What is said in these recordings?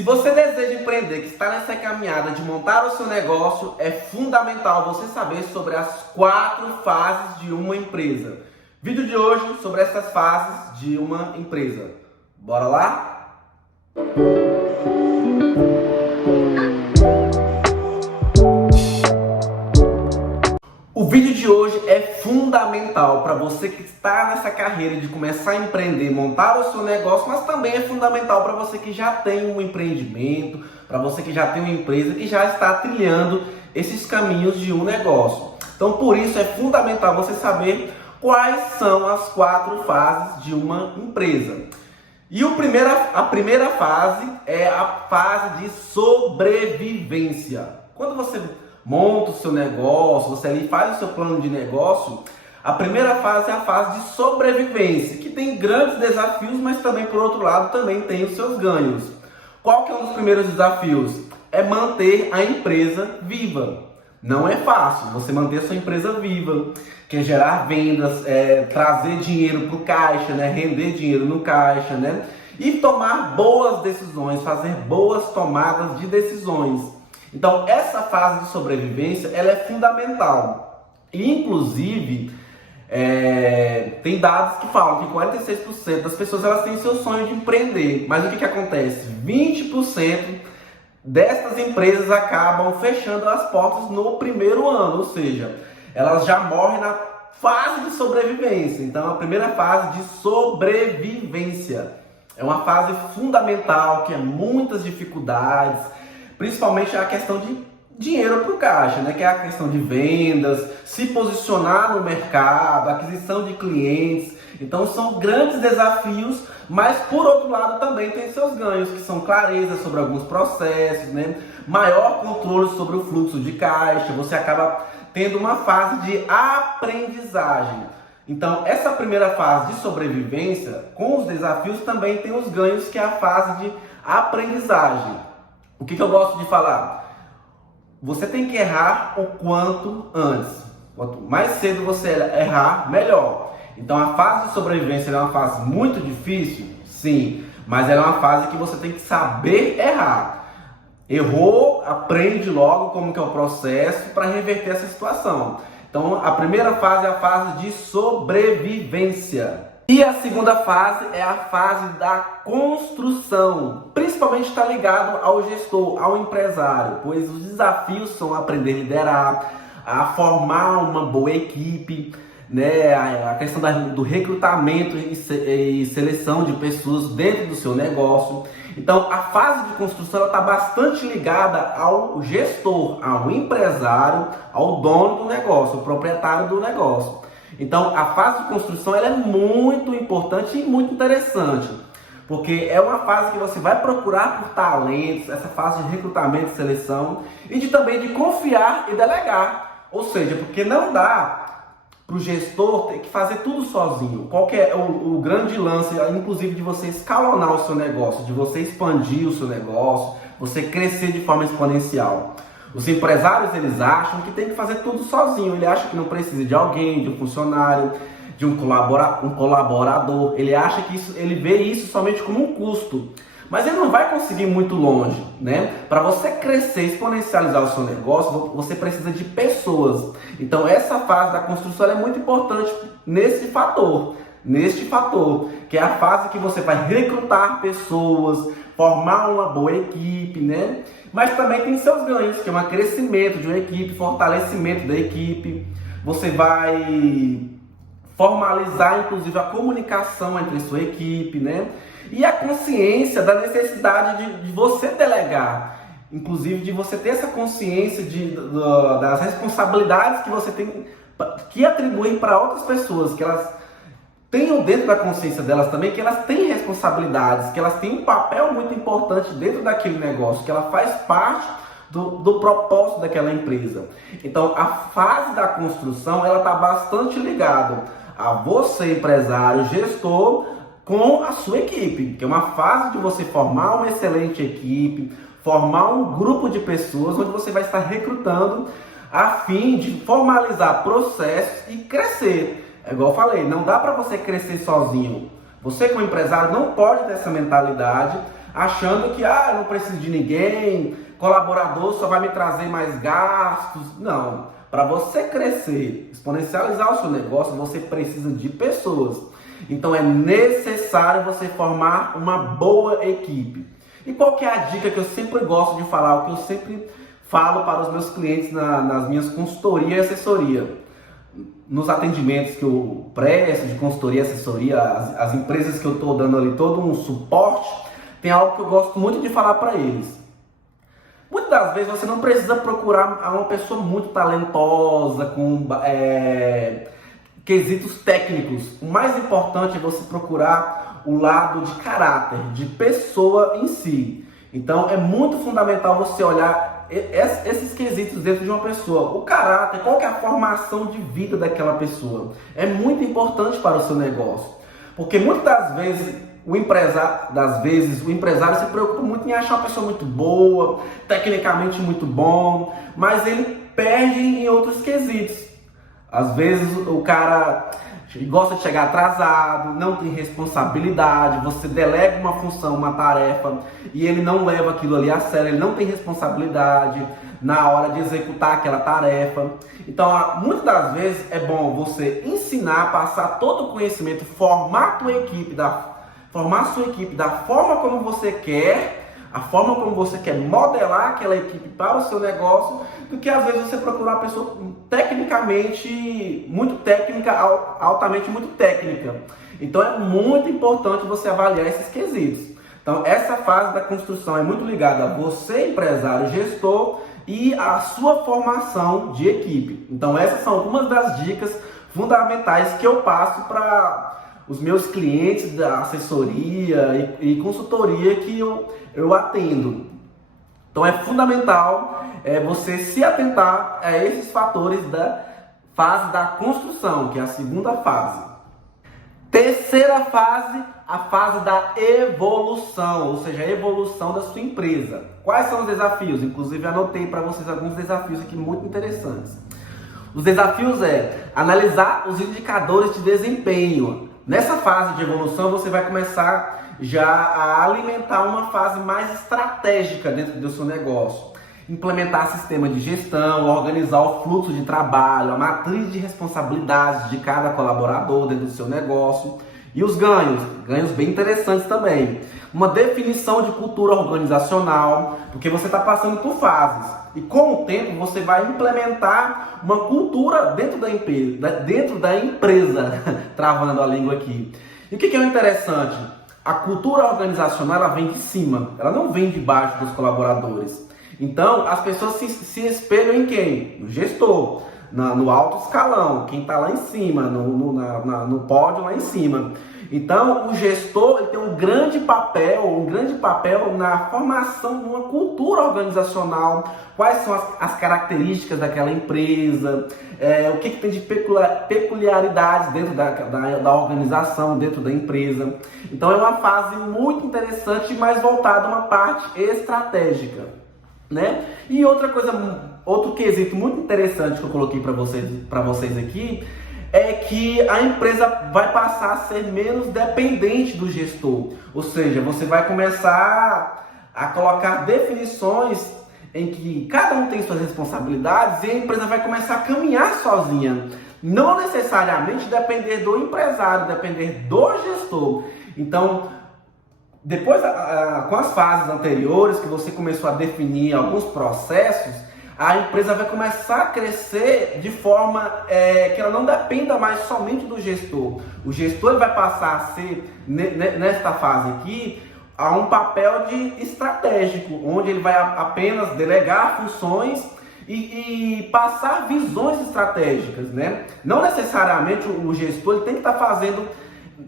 Se você deseja empreender, que está nessa caminhada de montar o seu negócio, é fundamental você saber sobre as 4 fases de uma empresa. Vídeo de hoje sobre essas fases de uma empresa. Bora lá? O vídeo de hoje é fundamental para você que está nessa carreira de começar a empreender, montar o seu negócio, mas também é fundamental para você que já tem um empreendimento, para você que já tem uma empresa, que já está trilhando esses caminhos de um negócio. Então, por isso é fundamental você saber quais são as 4 fases de uma empresa. E a primeira fase é a fase de sobrevivência. Quando você monta o seu negócio, você ali faz o seu plano de negócio, a primeira fase é a fase de sobrevivência, que tem grandes desafios, mas também, por outro lado, também tem os seus ganhos. Qual que é um dos primeiros desafios? É manter a empresa viva. Não é fácil você manter a sua empresa viva, que é gerar vendas, trazer dinheiro para o caixa, render dinheiro no caixa, e tomar boas decisões, fazer boas tomadas de decisões. Então, essa fase de sobrevivência, ela é fundamental. E, inclusive, tem dados que falam que 46% das pessoas elas têm seu sonho de empreender. Mas o que acontece? 20% destas empresas acabam fechando as portas no primeiro ano. Ou seja, elas já morrem na fase de sobrevivência. Então, a primeira fase de sobrevivência é uma fase fundamental, que é muitas dificuldades, principalmente a questão de dinheiro para o caixa, que é a questão de vendas, se posicionar no mercado, aquisição de clientes. Então são grandes desafios, mas por outro lado também tem seus ganhos, que são clareza sobre alguns processos, maior controle sobre o fluxo de caixa, você acaba tendo uma fase de aprendizagem. Então essa primeira fase de sobrevivência, com os desafios, também tem os ganhos, que é a fase de aprendizagem. O que eu gosto de falar? Você tem que errar o quanto antes. Quanto mais cedo você errar, melhor. Então a fase de sobrevivência é uma fase muito difícil? Sim, mas ela é uma fase que você tem que saber errar. Errou, aprende logo como que é o processo para reverter essa situação. Então a primeira fase é a fase de sobrevivência. E a segunda fase é a fase da construção. Principalmente está ligado ao gestor, ao empresário, pois os desafios são aprender a liderar, a formar uma boa equipe, a questão do recrutamento e seleção de pessoas dentro do seu negócio. Então a fase de construção está bastante ligada ao gestor, ao empresário, ao dono do negócio, ao proprietário do negócio. Então a fase de construção ela é muito importante e muito interessante, porque é uma fase que você vai procurar por talentos, essa fase de recrutamento e seleção, e também de confiar e delegar. Ou seja, porque não dá para o gestor ter que fazer tudo sozinho. Qual que é o grande lance, inclusive, de você escalonar o seu negócio, de você expandir o seu negócio, você crescer de forma exponencial? Os empresários, eles acham que tem que fazer tudo sozinho. Ele acha que não precisa de alguém, de um funcionário, de um colaborador. Ele acha que ele vê isso somente como um custo. Mas ele não vai conseguir muito longe, Para você crescer, exponencializar o seu negócio, você precisa de pessoas. Então essa fase da construção ela é muito importante neste fator, que é a fase que você vai recrutar pessoas, formar uma boa equipe, Mas também tem seus ganhos, que é um crescimento de uma equipe, fortalecimento da equipe. Você vai formalizar, inclusive, a comunicação entre a sua equipe, E a consciência da necessidade de você delegar, inclusive de você ter essa consciência das responsabilidades que você tem que atribuir para outras pessoas, que elas tenham dentro da consciência delas também, que elas têm responsabilidades, que elas têm um papel muito importante dentro daquele negócio, que ela faz parte do propósito daquela empresa. Então a fase da construção ela está bastante ligada a você, empresário, gestor, com a sua equipe, que é uma fase de você formar uma excelente equipe, formar um grupo de pessoas onde você vai estar recrutando a fim de formalizar processos e crescer. É igual eu falei, não dá para você crescer sozinho. Você como empresário não pode ter essa mentalidade achando que eu não preciso de ninguém, colaborador só vai me trazer mais gastos. Não, para você crescer, exponencializar o seu negócio, você precisa de pessoas. Então é necessário você formar uma boa equipe. E qual que é a dica que eu sempre gosto de falar, o que eu sempre falo para os meus clientes nas minhas consultoria e assessoria? Nos atendimentos que eu presto de consultoria e assessoria, as empresas que eu estou dando ali todo um suporte, tem algo que eu gosto muito de falar para eles. Muitas das vezes você não precisa procurar uma pessoa muito talentosa, com quesitos técnicos. O mais importante é você procurar o lado de caráter, de pessoa em si. Então é muito fundamental você olhar esses quesitos dentro de uma pessoa. O caráter, qual que é a formação de vida daquela pessoa? É muito importante para o seu negócio. Porque muitas das vezes o empresário se preocupa muito em achar uma pessoa muito boa, tecnicamente muito bom, mas ele perde em outros quesitos. Às vezes o cara gosta de chegar atrasado, não tem responsabilidade, você delega uma função, uma tarefa, e ele não leva aquilo ali a sério, ele não tem responsabilidade na hora de executar aquela tarefa. Então, muitas das vezes é bom você ensinar, passar todo o conhecimento, formar sua equipe da forma como você quer, a forma como você quer modelar aquela equipe para o seu negócio, do que às vezes você procurar uma pessoa tecnicamente muito técnica, altamente muito técnica. Então é muito importante você avaliar esses quesitos. Então essa fase da construção é muito ligada a você, empresário, gestor, e a sua formação de equipe. Então essas são algumas das dicas fundamentais que eu passo para os meus clientes da assessoria e consultoria que eu atendo. Então é fundamental você se atentar a esses fatores da fase da construção, que é a segunda fase. Terceira fase, a fase da evolução, ou seja, a evolução da sua empresa. Quais são os desafios? Inclusive anotei para vocês alguns desafios aqui muito interessantes. Os desafios analisar os indicadores de desempenho. Nessa fase de evolução você vai começar já a alimentar uma fase mais estratégica dentro do seu negócio. Implementar sistema de gestão, organizar o fluxo de trabalho, a matriz de responsabilidades de cada colaborador dentro do seu negócio. E os ganhos bem interessantes também. Uma definição de cultura organizacional, porque você está passando por fases. E com o tempo você vai implementar uma cultura dentro da empresa, travando a língua aqui. E o que é o interessante? A cultura organizacional ela vem de cima, ela não vem de baixo dos colaboradores. Então as pessoas se espelham em quem? No gestor, no alto escalão, quem está lá em cima, no pódio lá em cima. Então o gestor ele tem um grande papel na formação de uma cultura organizacional. Quais são as características daquela empresa, o que tem de peculiaridades dentro da organização, dentro da empresa. Então é uma fase muito interessante, mais voltada a uma parte estratégica, né? E outro quesito muito interessante que eu coloquei para vocês aqui é que a empresa vai passar a ser menos dependente do gestor. Ou seja, você vai começar a colocar definições em que cada um tem suas responsabilidades e a empresa vai começar a caminhar sozinha. Não necessariamente depender do empresário, depender do gestor. Então, depois, com as fases anteriores, que você começou a definir alguns processos, a empresa vai começar a crescer de forma que ela não dependa mais somente do gestor. O gestor vai passar a ser, nesta fase aqui, a um papel estratégico, onde ele vai apenas delegar funções e passar visões estratégicas, né? Não necessariamente o gestor ele tem que estar fazendo,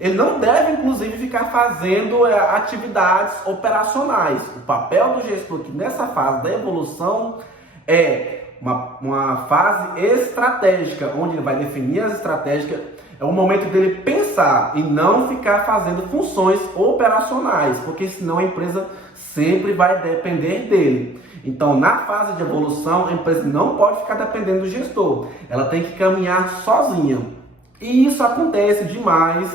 ele não deve inclusive ficar fazendo atividades operacionais. O papel do gestor aqui nessa fase da evolução é uma fase estratégica, onde ele vai definir as estratégias. É o momento dele pensar e não ficar fazendo funções operacionais, porque senão a empresa sempre vai depender dele. Então, na fase de evolução, a empresa não pode ficar dependendo do gestor. Ela tem que caminhar sozinha. E isso acontece demais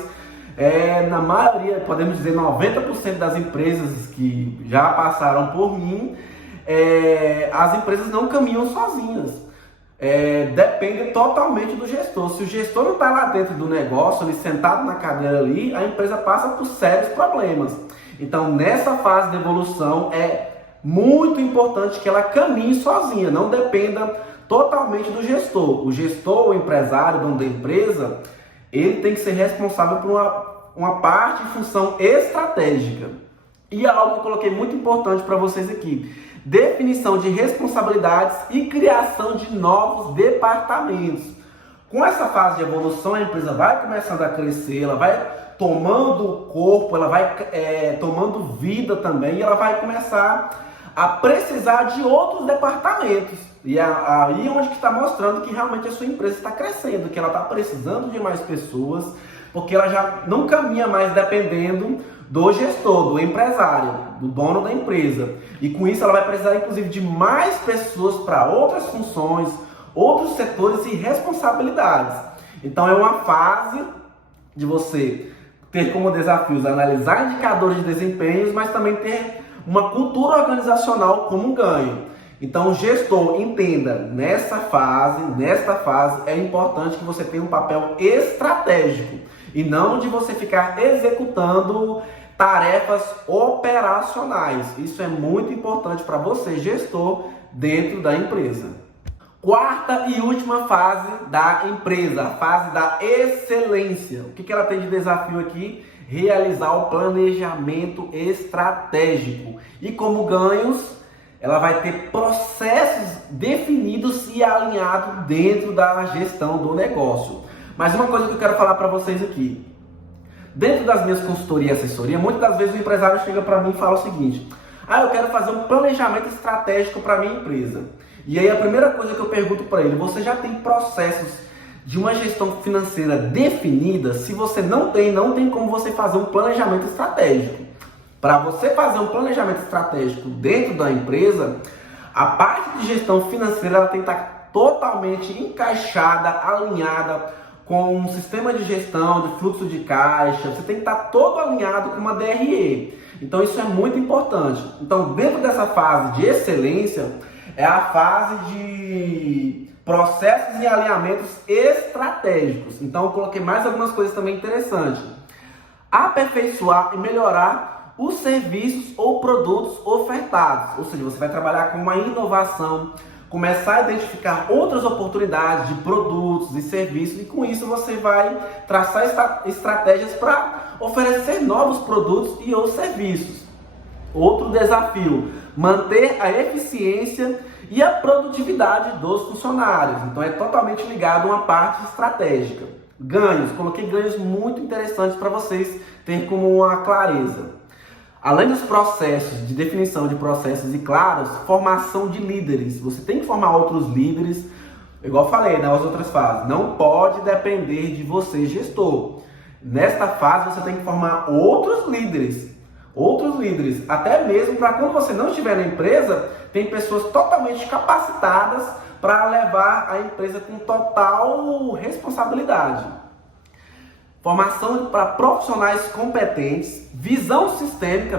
Na maioria, podemos dizer 90% das empresas que já passaram por mim, as empresas não caminham sozinhas. Depende totalmente do gestor. Se o gestor não está lá dentro do negócio, ali sentado na cadeira ali, a empresa passa por sérios problemas. Então, nessa fase de evolução, é muito importante que ela caminhe sozinha, não dependa totalmente do gestor. O gestor, o empresário, o dono da empresa, ele tem que ser responsável por uma parte e função estratégica. E algo que eu coloquei muito importante para vocês aqui: definição de responsabilidades e criação de novos departamentos. Com essa fase de evolução, a empresa vai começando a crescer, ela vai tomando corpo, ela vai tomando vida também, e ela vai começar a precisar de outros departamentos. E é aí onde que está mostrando que realmente a sua empresa está crescendo, que ela está precisando de mais pessoas, porque ela já não caminha mais dependendo do gestor, do empresário, do dono da empresa. E com isso ela vai precisar inclusive de mais pessoas para outras funções, outros setores e responsabilidades. Então é uma fase de você ter como desafios analisar indicadores de desempenhos, mas também ter uma cultura organizacional como um ganho. Então, o gestor, entenda, nesta fase é importante que você tenha um papel estratégico e não de você ficar executando tarefas operacionais. Isso é muito importante para você, gestor, dentro da empresa. Quarta e última fase da empresa, a fase da excelência. O que ela tem de desafio aqui? Realizar o planejamento estratégico. E como ganhos, ela vai ter processos definidos e alinhados dentro da gestão do negócio. Mas uma coisa que eu quero falar para vocês aqui: dentro das minhas consultorias e assessoria, muitas das vezes o empresário chega para mim e fala o seguinte: eu quero fazer um planejamento estratégico para minha empresa. E aí a primeira coisa que eu pergunto para ele: você já tem processos de uma gestão financeira definida? Se você não tem como você fazer um planejamento estratégico. Para você fazer um planejamento estratégico dentro da empresa, a parte de gestão financeira ela tem que estar totalmente encaixada, alinhada com um sistema de gestão, de fluxo de caixa. Você tem que estar todo alinhado com uma DRE. Então isso é muito importante. Então, dentro dessa fase de excelência, é a fase de processos e alinhamentos estratégicos. Então eu coloquei mais algumas coisas também interessantes. Aperfeiçoar e melhorar os serviços ou produtos ofertados. Ou seja, você vai trabalhar com uma inovação, começar a identificar outras oportunidades de produtos e serviços, e com isso você vai traçar estratégias para oferecer novos produtos e ou serviços. Outro desafio: manter a eficiência e a produtividade dos funcionários. Então é totalmente ligado a uma parte estratégica. Ganhos, coloquei ganhos muito interessantes para vocês terem como uma clareza. Além dos processos de definição de processos e claros, formação de líderes. Você tem que formar outros líderes, igual eu falei nas outras fases. Não pode depender de você, gestor. Nesta fase você tem que formar outros líderes, até mesmo para quando você não estiver na empresa, tem pessoas totalmente capacitadas para levar a empresa com total responsabilidade. Formação para profissionais competentes. Visão sistêmica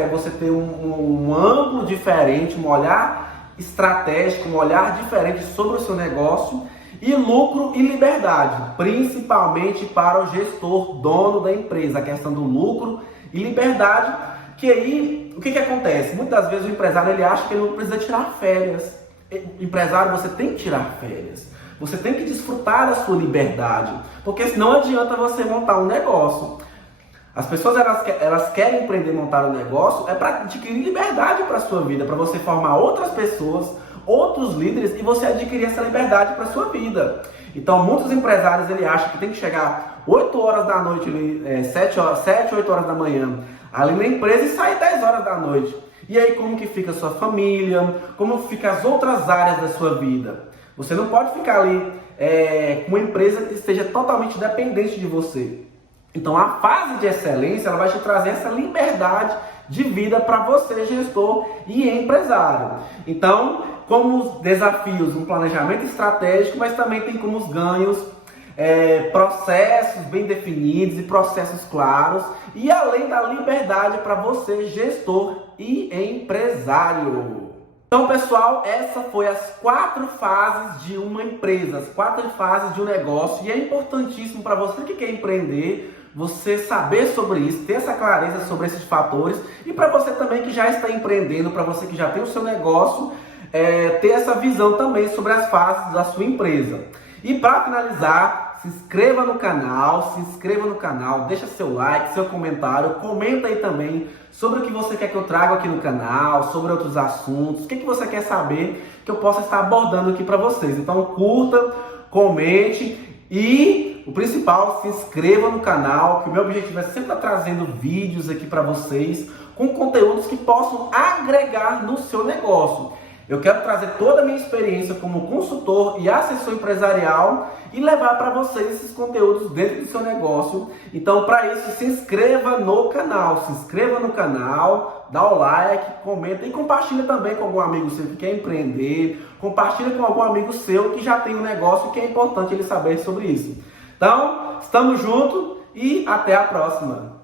é você ter um ângulo diferente, um olhar estratégico, um olhar diferente sobre o seu negócio. E lucro e liberdade, principalmente para o gestor, dono da empresa, a questão do lucro e liberdade, que aí, o que acontece? Muitas vezes o empresário ele acha que ele não precisa tirar férias. Empresário, você tem que tirar férias. Você tem que desfrutar da sua liberdade, porque senão adianta você montar um negócio. As pessoas elas querem empreender, montar um negócio, é para adquirir liberdade para a sua vida, para você formar outras pessoas, outros líderes, e você adquirir essa liberdade para a sua vida. Então muitos empresários ele acham que tem que chegar 8 horas da noite, 7, 8 horas da manhã ali na empresa e sair 10 horas da noite. E aí como que fica a sua família, como fica as outras áreas da sua vida? Você não pode ficar ali com uma empresa que esteja totalmente dependente de você. Então a fase de excelência ela vai te trazer essa liberdade de vida para você, gestor e empresário. Então, como os desafios, um planejamento estratégico, mas também tem como os ganhos, processos bem definidos e processos claros, e além da liberdade para você, gestor e empresário. Então, pessoal, essa foi as 4 fases de uma empresa, as 4 fases de um negócio, e é importantíssimo para você que quer empreender, você saber sobre isso, ter essa clareza sobre esses fatores, e para você também que já está empreendendo, para você que já tem o seu negócio, ter essa visão também sobre as fases da sua empresa. E para finalizar, se inscreva no canal, deixa seu like, seu comentário, comenta aí também sobre o que você quer que eu traga aqui no canal, sobre outros assuntos, o que você quer saber que eu possa estar abordando aqui para vocês. Então curta, comente e o principal, se inscreva no canal, que o meu objetivo é sempre estar trazendo vídeos aqui para vocês com conteúdos que possam agregar no seu negócio. Eu quero trazer toda a minha experiência como consultor e assessor empresarial e levar para vocês esses conteúdos dentro do seu negócio. Então, para isso, se inscreva no canal, dá o like, comenta e compartilha também com algum amigo seu que quer empreender, compartilha com algum amigo seu que já tem um negócio e que é importante ele saber sobre isso. Então, estamos juntos e até a próxima!